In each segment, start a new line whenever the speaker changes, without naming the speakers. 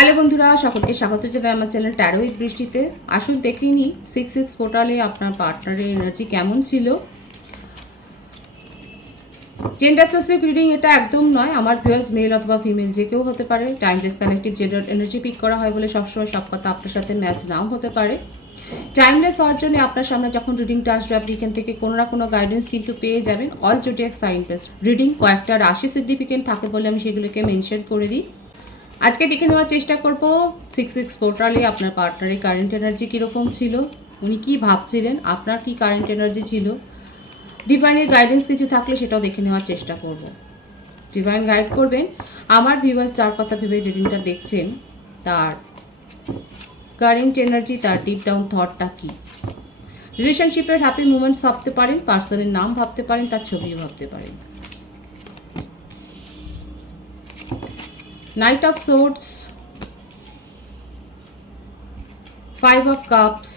Hello বন্ধুরা, সকলকে স্বাগত জানাই আমার চ্যানেল ট্যারো উইথ বৃষ্টিতে। আসুন দেখে নিই সিক্স সিক্স পোর্টালে আপনার পার্টনারের এনার্জি কেমন ছিল। জেন্ডার স্পেসিফিক রিডিং এটা একদম নয়, আমার ভিউয়ার্স মেল অথবা ফিমেল যে কেউ হতে পারে। Timeless connective gender energy pick করা হয় বলে সবসময় সব কথা আপনার সাথে ম্যাচ নাও হতে পারে। টাইমলেস হওয়ার জন্য আপনার সামনে যখন রিডিংটা আসবে, আপনি এখান থেকে কোনো না কোনো গাইডেন্স কিন্তু পেয়ে যাবেন। অল জোটিয়াক সাইন রিডিং কয়েকটা রাশি সিগনিফিকেন্ট থাকে বলে আমি সেগুলোকে মেনশন করে দিই। আজকে দেখে নেওয়ার চেষ্টা করব সিক্স সিক্স পোর্টালে আপনার পার্টনারের কারেন্ট এনার্জি কীরকম ছিল, উনি কী ভাবছিলেন, আপনার কি কারেন্ট এনার্জি ছিল। ডিভাইনের গাইডেন্স কিছু থাকলে সেটাও দেখে নেওয়ার চেষ্টা করব। ডিভাইন গাইড করবেন। আমার ভিউয়ার্স যার কথা ভেবে রিডিংটা দেখছেন, তার কারেন্ট এনার্জি তার ডিপ ডাউন থটটা কী? রিলেশনশিপের হ্যাপি মুমেন্টস ভাবতে পারেন পার্সনের নাম ভাবতে পারেন, তার ছবিও ভাবতে পারেন। knight of swords five of cups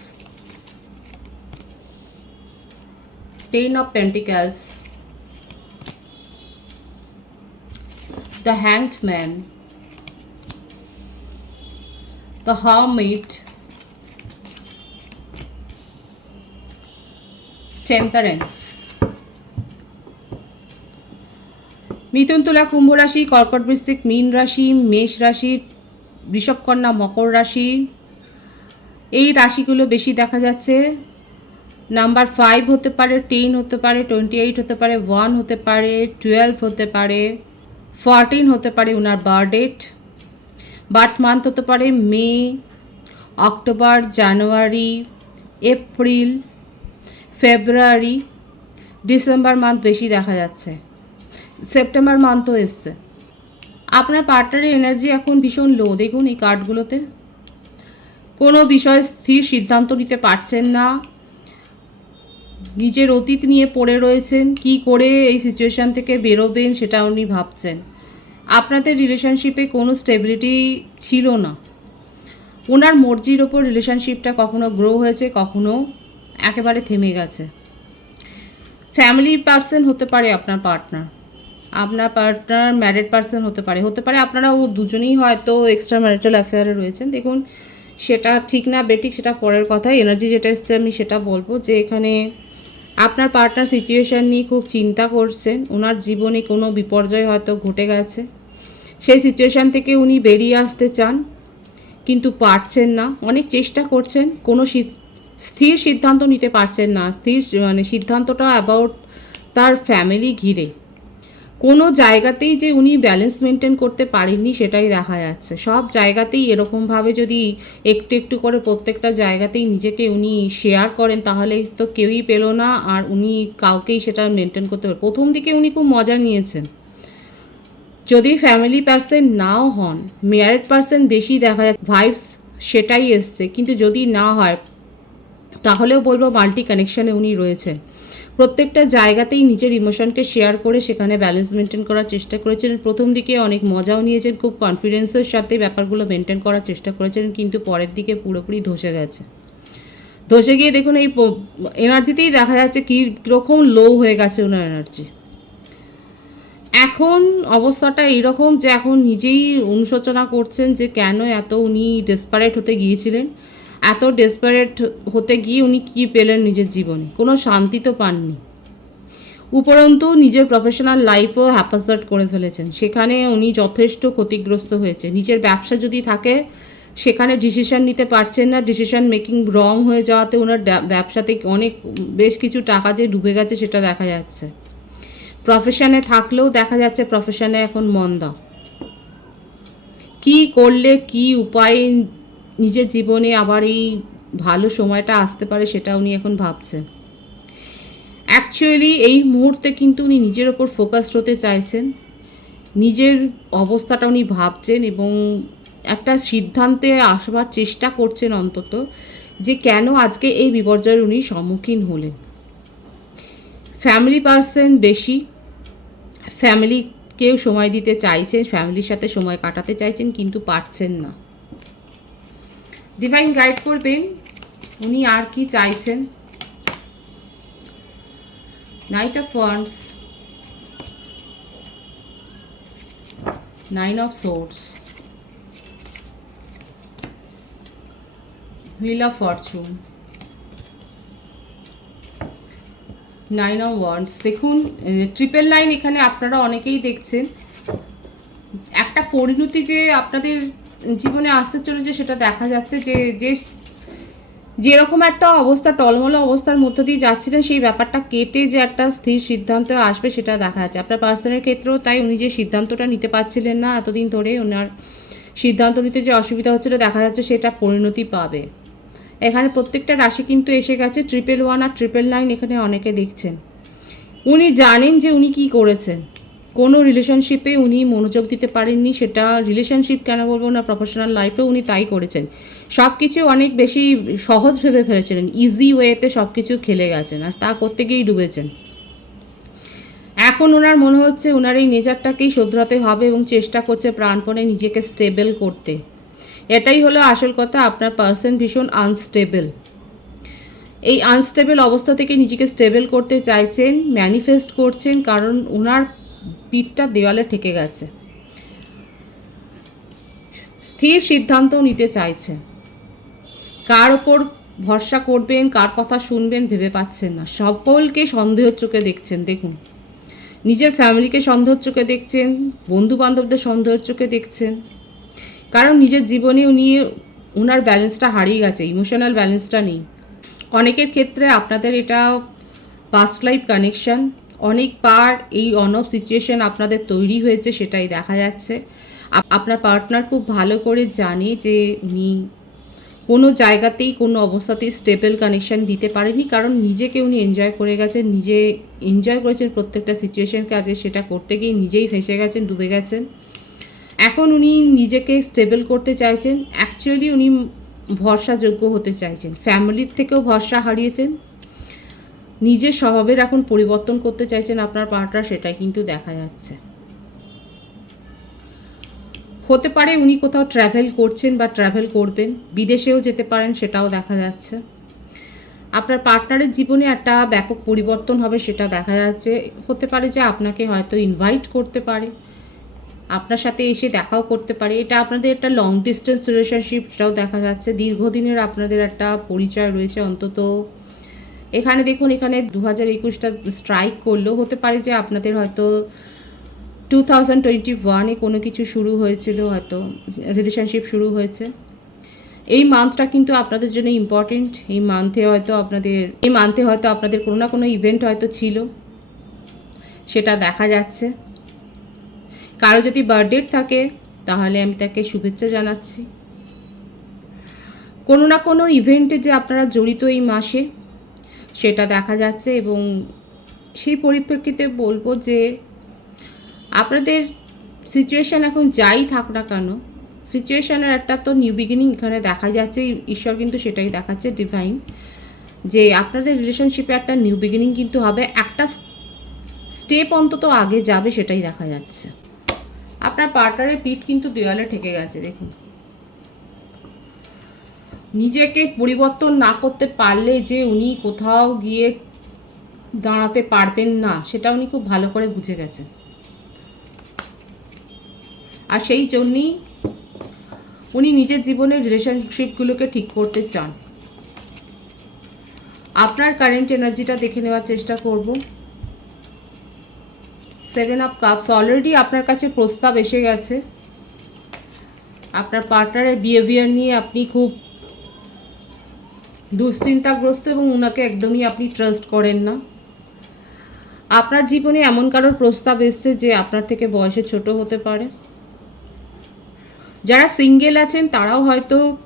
ten of pentacles the hanged man the hermit temperance. মিথুন তুলা কুম্ভ রাশি, কর্কট বৃশ্চিক মীন রাশি, মেষ রাশি বৃষভকন্যা মকর রাশি। এই রাশিগুলো বেশি দেখা যাচ্ছে। নাম্বার ফাইভ হতে পারে টেন হতে পারে টোয়েন্টি এইট হতে পারে ওয়ান হতে পারে টুয়েলভ হতে পারে ফরটিন হতে পারে ওনার বার্থডেট বার্থ মান্থ হতে পারে May, October, January, April, February. December month বেশি দেখা যাচ্ছে। সেপ্টেম্বর মান্থও এসছে। আপনার পার্টনারের এনার্জি এখন ভীষণ লো দেখুন এই কার্ডগুলোতে কোনো বিষয় স্থির সিদ্ধান্ত নিতে পারছেন না। নিজের অতীত নিয়ে পড়ে রয়েছেন। কি করে এই সিচুয়েশান থেকে বেরোবেন সেটা উনি ভাবছেন। আপনাদের রিলেশনশিপে কোনো স্টেবিলিটি ছিল না। ওনার মর্জির ওপর রিলেশনশিপটা কখনো গ্রো হয়েছে, কখনো একেবারে থেমে গেছে। ফ্যামিলি পার্সন হতে পারে আপনার পার্টনার আপনার পার্টনার ম্যারিড পার্সন হতে পারে। হতে পারে আপনারা ও দুজনেই হয়তো এক্সট্রা ম্যারিটাল অ্যাফেয়ারে রয়েছেন। দেখুন, সেটা ঠিক না, বেঠিক, সেটা পরের কথা এনার্জি যেটা এসছে, আমি সেটা বলব যে এখানে আপনার পার্টনার সিচুয়েশান নিয়ে খুব চিন্তা করছেন। ওনার জীবনে কোনো বিপর্যয় হয়তো ঘটে গেছে। সেই সিচুয়েশান থেকে উনি বেরিয়ে আসতে চান, কিন্তু পারছেন না। অনেক চেষ্টা করছেন, কোনো স্থির সিদ্ধান্ত নিতে পারছেন না। স্থির মানে সিদ্ধান্তটা অ্যাবাউট তার ফ্যামিলি ঘিরে। কোনো জায়গাতেই যে উনি ব্যালেন্স মেনটেন করতে পারেননি সেটাই দেখা যাচ্ছে। সব জায়গাতেই এরকমভাবে যদি একটু একটু করে প্রত্যেকটা জায়গাতেই নিজেকে উনি শেয়ার করেন, তাহলে তো কেউই পেল না আর উনি কাউকেই সেটা মেনটেন করতে পারে। প্রথম দিকে উনি খুব মজা নিয়েছেন। যদি ফ্যামিলি পার্সন নাও হন ম্যারিড পার্সন বেশি দেখা যায় ভাইবস সেটাই এসছে। কিন্তু যদি না হয়, তাহলেও বলব মাল্টি কানেকশানে উনি রয়েছেন। প্রত্যেকটা জায়গাতেই নিজের ইমোশনকে শেয়ার করে সেখানে ব্যালেন্স মেনটেন করার চেষ্টা করেছেন। প্রথম দিকে অনেক মজাও নিয়েছেন, খুব কনফিডেন্সের সাথে ব্যাপারগুলো মেনটেন করার চেষ্টা করেছেন, কিন্তু পরের দিকে পুরোপুরি ধসে গেছে ধসে গিয়ে দেখুন এই এনার্জিতেই দেখা যাচ্ছে কী কীরকম লো হয়ে গেছে ওনার এনার্জি এখন অবস্থাটা এইরকম যে এখন নিজেই অনুশোচনা করছেন যে কেন এত উনি ডেসপারেট হতে গিয়েছিলেন। এত ডেসপারেট হতে গিয়ে উনি কী পেলেন নিজের জীবনে? কোনো শান্তি তো পাননি। উপরন্তু নিজের প্রফেশনাল লাইফও হ্যাপাসার্ট করে ফেলেছেন। সেখানে উনি যথেষ্ট ক্ষতিগ্রস্ত হয়েছে। নিজের ব্যবসা যদি থাকে, সেখানে ডিসিশন নিতে পারছেন না। ডিসিশন মেকিং রং হয়ে যাওয়াতে ওনার ব্যবসাতে অনেক, বেশ কিছু টাকা যে ডুবে গেছে সেটা দেখা যাচ্ছে। প্রফেশনে থাকলেও দেখা যাচ্ছে প্রফেশনে এখন মন্দা। কি করলে, কি উপায়ে নিজের জীবনে আবার এই ভালো সময়টা আসতে পারে সেটা উনি এখন ভাবছেন। অ্যাকচুয়ালি এই মুহূর্তে কিন্তু উনি নিজের ওপর ফোকাসড হতে চাইছেন। নিজের অবস্থাটা উনি ভাবছেন এবং একটা সিদ্ধান্তে আসবার চেষ্টা করছেন অন্তত যে কেন আজকে এই বিপর্যয়ের উনি সম্মুখীন হলেন। ফ্যামিলি পার্সন বেশি। ফ্যামিলিকেও সময় দিতে চাইছেন ফ্যামিলির সাথে সময় কাটাতে চাইছেন কিন্তু পারছেন না। ডিভাইন গাইড করবেন, উনি আর কি চাইছেন? Knight of wands nine of swords wheel of fortune nine of wands দেখুন ট্রিপল লাইন এখানে আপনারা অনেকেই দেখছেন। একটা পরিণতি যে আপনাদের জীবনে আসতে চলেছে সেটা দেখা যাচ্ছে যে যে যেরকম একটা অবস্থা, টলমলো অবস্থার মধ্য দিয়ে যাচ্ছিলেন, সেই ব্যাপারটা কেটে যে একটা স্থির সিদ্ধান্ত আসবে সেটা দেখা যাচ্ছে। আপনার পার্সনের ক্ষেত্রেও তাই উনি যে সিদ্ধান্তটা নিতে পারছিলেন না এতদিন ধরে, ওনার সিদ্ধান্ত নিতে যে অসুবিধা হচ্ছিল, দেখা যাচ্ছে সেটা পরিণতি পাবে। এখানে প্রত্যেকটা রাশি কিন্তু এসে গেছে ট্রিপল ওয়ান আর ট্রিপল নাইন এখানে অনেকে দেখছেন। উনি জানেন যে উনি কি করেছেন। কোনো রিলেশনশিপে উনি মনোযোগ দিতে পারেননি, সেটা রিলেশনশিপ কেন বলব না প্রফেশনাল লাইফেও উনি তাই করেছেন। সব কিছু অনেক বেশি সহজ ভেবে ফেলেছিলেন ইজি ওয়েতে সব কিছু খেলে গেছেন আর তা করতে গিয়েই ডুবেছেন। এখন ওনার মনে হচ্ছে ওনার এই নেচারটাকেই শোধরাতে হবে এবং চেষ্টা করছে প্রাণপণে নিজেকে স্টেবল করতে। এটাই হলো আসল কথা, আপনার পার্সন ভীষণ আনস্টেবল এই আনস্টেবল অবস্থা থেকে নিজেকে স্টেবল করতে চাইছেন ম্যানিফেস্ট করছেন, কারণ ওনার পিঠটা দেওয়ালে ঠেকে গেছে। স্থির সিদ্ধান্ত নিতে চাইছে। কার ওপর ভরসা করবেন, কার কথা শুনবেন ভেবে পাচ্ছেন না। সকলকে সন্দেহের চোখে দেখছেন, দেখুন। নিজের ফ্যামিলিকে সন্দেহের চোখে দেখছেন বন্ধু বান্ধবদের সন্দেহের চোখে দেখছেন। কারণ নিজের জীবনে উনি ওনার ব্যালেন্সটা হারিয়ে গেছে, ইমোশনাল ব্যালেন্সটা নেই। অনেকের ক্ষেত্রে আপনাদের এটা পাস্ট লাইফ কানেকশন অনেকবার এই অন অফ সিচুয়েশন আপনাদের তৈরি হয়েছে, সেটাই দেখা যাচ্ছে। আপনার পার্টনার খুব ভালো করে জানে যে উনি কোনো জায়গাতেই, কোনো অবস্থাতেই স্টেবল কানেকশন দিতে পারেনি। কারণ নিজেকে উনি এনজয় করে গেছেন, নিজে এনজয় করেছেন প্রত্যেকটা সিচুয়েশনকে আজকে সেটা করতে গিয়ে নিজেই ফেসে গেছেন, ডুবে গেছেন। এখন উনি নিজেকে স্টেবল করতে চাইছেন। অ্যাকচুয়ালি উনি ভরসাযোগ্য হতে চাইছেন। ফ্যামিলির থেকেও ভরসা হারিয়েছেন। নিজের স্বভাবের এখন পরিবর্তন করতে চাইছেন আপনার পার্টনার সেটাই কিন্তু দেখা যাচ্ছে। হতে পারে উনি কোথাও ট্রাভেল করছেন বা ট্রাভেল করবেন, বিদেশেও যেতে পারেন সেটাও দেখা যাচ্ছে। আপনার পার্টনারের জীবনে একটা ব্যাপক পরিবর্তন হবে সেটা দেখা যাচ্ছে। হতে পারে যে আপনাকে হয়তো ইনভাইট করতে পারে, আপনার সাথে এসে দেখাও করতে পারে। এটা আপনাদের একটা লং ডিস্টেন্স রিলেশনশিপ সেটাও দেখা যাচ্ছে। দীর্ঘদিনের আপনাদের একটা পরিচয় রয়েছে, অন্তত এখানে দেখুন, এখানে দু হাজার একুশটা স্ট্রাইক করলেও হতে পারে যে আপনাদের হয়তো টু থাউজেন্ড টোয়েন্টি ওয়ানে কোনো কিছু শুরু হয়েছিল, হয়তো রিলেশনশিপ শুরু হয়েছে। এই মান্থটা কিন্তু আপনাদের জন্য ইম্পর্টেন্ট এই মান্থে হয়তো আপনাদের, এই মান্থে হয়তো আপনাদের কোনো না কোনো ইভেন্ট হয়তো ছিল, সেটা দেখা যাচ্ছে। কারও যদি বার্থডে থাকে, তাহলে আমি তাকে শুভেচ্ছা জানাচ্ছি। কোনো না কোনো ইভেন্টে যে আপনারা জড়িত এই মাসে সেটা দেখা যাচ্ছে এবং সেই পরিপ্রেক্ষিতে বলব যে আপনাদের সিচুয়েশান এখন যাই থাক না কেন সিচুয়েশানের একটা তো নিউ বিগিনিং এখানে দেখা যাচ্ছে, ঈশ্বর কিন্তু সেটাই দেখাচ্ছে ডিভাইন যে আপনাদের রিলেশনশিপে একটা নিউ বিগিনিং কিন্তু হবে, একটা স্টেপ অন্তত আগে যাবে সেটাই দেখা যাচ্ছে। আপনার পার্টনারের পিঠ কিন্তু দেওয়ালে ঠেকে গেছে, দেখুন। নিজেকে পরিবর্তন না করতে পারলে যে উনি কোথাও গিয়ে দাঁড়াতে পারবেন না, সেটা উনি খুব ভালো করে বুঝে গেছেন। আর সেই জন্যই উনি নিজের জীবনের রিলেশনশিপগুলোকে ঠিক করতে চান। আপনার কারেন্ট এনার্জিটা দেখে নেওয়ার চেষ্টা করব। সেভেন অফ কাপস অলরেডি আপনার কাছে প্রস্তাব এসে গেছে। আপনার পার্টনারের বিহেভিয়ার নিয়ে আপনি খুব দুশ্চিন্তাগ্রস্ত এবং ওনাকে একদমই আপনি ট্রাস্ট করেন না। আপনার জীবনে এমন কারোর প্রস্তাব এসছে যে আপনার থেকে বয়সে ছোট হতে পারে? যারা সিঙ্গেল আছেন, তারাও হয়তো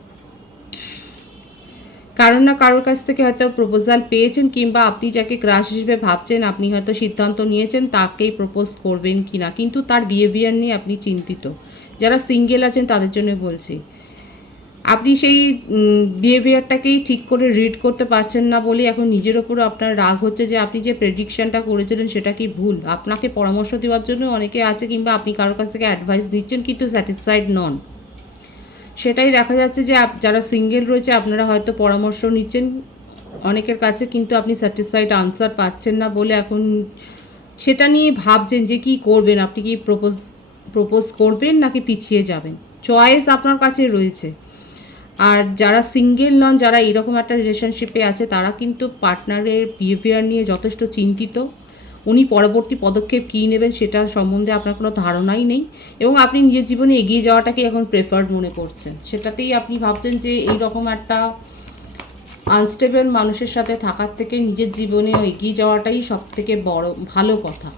কারোর না কারোর কাছ থেকে হয়তো প্রপোজাল পেয়েছেন কিংবা আপনি যাকে ক্রাশ হিসেবে ভাবছেন, আপনি হয়তো সিদ্ধান্ত নিয়েছেন, তাকেই প্রপোজ করবেন কি না কিন্তু তার বিহেভিয়ার নিয়ে আপনি চিন্তিত। যারা সিঙ্গেল আছেন, তাদের জন্য বলছি। আপনি সেই বিহেভিয়ারটাকেই ঠিক করে রিড করতে পারছেন না বলে এখন নিজের ওপরও আপনার রাগ হচ্ছে যে আপনি যে প্রেডিকশানটা করেছিলেন সেটা কি ভুল? আপনাকে পরামর্শ দেওয়ার জন্য অনেকে আছে কিংবা আপনি কারোর কাছ থেকে অ্যাডভাইস দিচ্ছেন কিন্তু স্যাটিসফাইড নন। সেটাই দেখা যাচ্ছে যে যারা সিঙ্গেল রয়েছে আপনারা হয়তো পরামর্শ নিচ্ছেন অনেকের কাছে কিন্তু আপনি স্যাটিসফাইড আনসার পাচ্ছেন না বলে এখন সেটা নিয়ে ভাবছেন যে কি করবেন? আপনি কি প্রপোজ প্রপোজ করবেন নাকি পিছিয়ে যাবেন? চয়েস আপনার কাছে রয়েছে। আর যারা সিঙ্গেল নন, যারা এরকম একটা রিলেশনশিপে আছে, তারা কিন্তু পার্টনারের বিহেভিয়ার নিয়ে যথেষ্ট চিন্তিত। উনি পরবর্তী পদক্ষেপ কী নেবেন সেটা সম্বন্ধে আপনার কোনো ধারণাই নেই এবং আপনি নিজের জীবনে এগিয়ে যাওয়াটাকে এখন প্রেফার্ড মনে করছেন। সেটাতেই আপনি ভাবছেন যে এই রকম একটা আনস্টেবল মানুষের সাথে থাকার থেকে নিজের জীবনে এগিয়ে যাওয়াটাই সব থেকে বড়, ভালো কথা।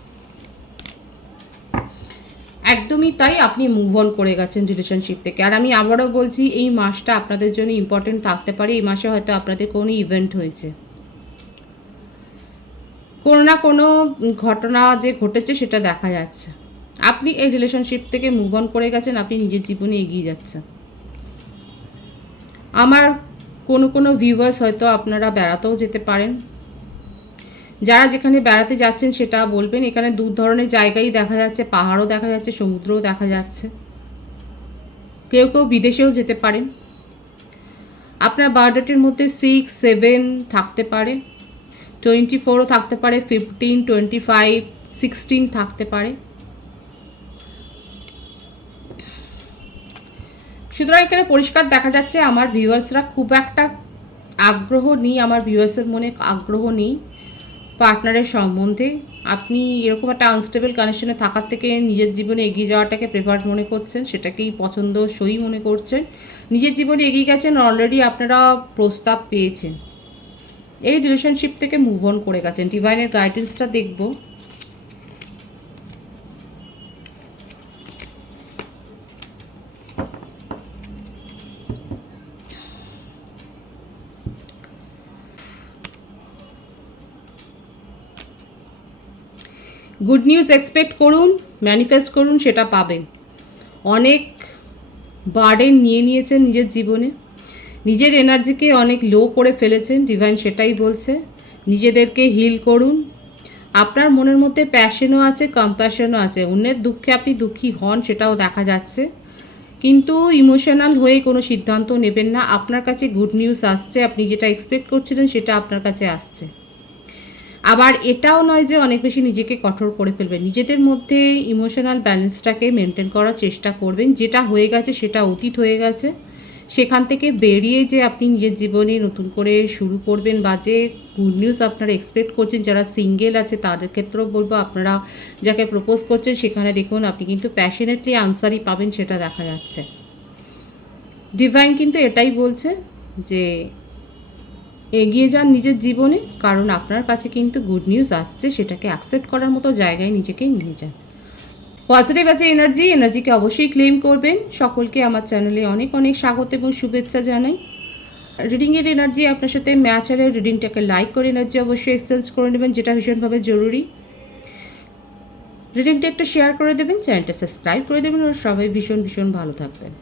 একদমই তাই আপনি মুভ অন করে গেছেন রিলেশনশিপ থেকে। আর আমি আবারও বলছি, এই মাসটা আপনাদের জন্য ইম্পর্টেন্ট থাকতে পারে। এই মাসে হয়তো আপনাদের কোনো ইভেন্ট হয়েছে। কোনো না কোনো ঘটনা যে ঘটেছে সেটা দেখা যাচ্ছে। আপনি এই রিলেশনশিপ থেকে মুভ অন করে গেছেন, আপনি নিজের জীবনে এগিয়ে যাচ্ছেন। আমার কোনো কোনো ভিউয়ার্স হয়তো আপনারা বেড়াতেও যেতে পারেন। যারা যেখানে বেড়াতে যাচ্ছেন সেটা বলবেন। এখানে দু ধরনের জায়গাই দেখা যাচ্ছে, পাহাড়ও দেখা যাচ্ছে, সমুদ্রও দেখা যাচ্ছে। কেউ কেউ বিদেশেও যেতে পারেন। আপনার বার্থডেটের মধ্যে সিক্স সেভেন থাকতে পারে। টোয়েন্টি ফোরও থাকতে পারে ফিফটিন টোয়েন্টি ফাইভ সিক্সটিন থাকতে পারে। সুতরাং এখানে পরিষ্কার দেখা যাচ্ছে, আমার ভিউয়ার্সরা খুব একটা আগ্রহ নেই, আমার ভিউয়ার্সের মনে আগ্রহ নেই। পার্টনারের সম্বন্ধে। আপনি এরকম একটা আনস্টেবল কানেকশনে থাকার থেকে নিজের জীবনে এগিয়ে যাওয়াটাকে প্রেফার মনে করছেন, সেটাকেই পছন্দ সই মনে করছেন। নিজের জীবনে এগিয়ে গেছেন অলরেডি আপনারা প্রস্তাব পেয়েছেন। এই রিলেশনশিপ থেকে মুভ অন করে গেছেন। ডিভাইনের গাইডেন্সটা দেখব। গুড নিউজ এক্সপেক্ট করুন, ম্যানিফেস্ট করুন, সেটা পাবেন। অনেক বার্ডেন নিয়ে নিয়েছেন নিজের জীবনে। নিজের এনার্জিকে অনেক লো করে ফেলেছেন, ডিভাইন সেটাই বলছে। নিজেদেরকে হিল করুন। আপনার মনের মধ্যে প্যাশনও আছে, কম্প্যাশনও আছে। অন্যের দুঃখে আপনি দুঃখী হন, সেটাও দেখা যাচ্ছে। কিন্তু ইমোশনাল হয়ে কোনো সিদ্ধান্ত নেবেন না। আপনার কাছে গুড নিউজ আসছে, আপনি যেটা এক্সপেক্ট করছিলেন, সেটা আপনার কাছে আসছে। আবার এটাও নয় যে অনেক বেশি নিজেকে কঠোর করে ফেলবেন। নিজেদের মধ্যে ইমোশনাল ব্যালেন্সটাকে মেনটেন করার চেষ্টা করবেন। যেটা হয়ে গেছে সেটা অতীত হয়ে গেছে। সেখান থেকে বেরিয়ে যে আপনি নিজের জীবনে নতুন করে শুরু করবেন বা যে গুড নিউজ আপনারা এক্সপেক্ট করছেন, যারা সিঙ্গেল আছে তাদের ক্ষেত্রেও বলব, আপনারা যাকে প্রপোজ করছেন সেখানে দেখুন, আপনি কিন্তু প্যাশনেটলি আনসারই পাবেন, সেটা দেখা যাচ্ছে। ডিভাইন কিন্তু এটাই বলছে যে এগিয়ে যান নিজের জীবনে, কারণ আপনার কাছে কিন্তু গুড নিউজ আসছে, সেটাকে অ্যাকসেপ্ট করার মতো জায়গায় নিজেকে নিয়ে যান। পজিটিভ আছে এনার্জি এনার্জিকে অবশ্যই ক্লেম করবেন। সকলকে আমার চ্যানেলে অনেক অনেক স্বাগত এবং শুভেচ্ছা জানাই। রিডিংয়ের এনার্জি আপনার সাথে ম্যাচ হলে রিডিংটাকে লাইক করে এনার্জি অবশ্যই এক্সচেঞ্জ করে নেবেন, যেটা ভীষণভাবে জরুরি। রিডিংটা একটু শেয়ার করে দেবেন চ্যানেলটা সাবস্ক্রাইব করে দেবেন আর সবাই ভীষণ ভীষণ ভালো থাকবেন।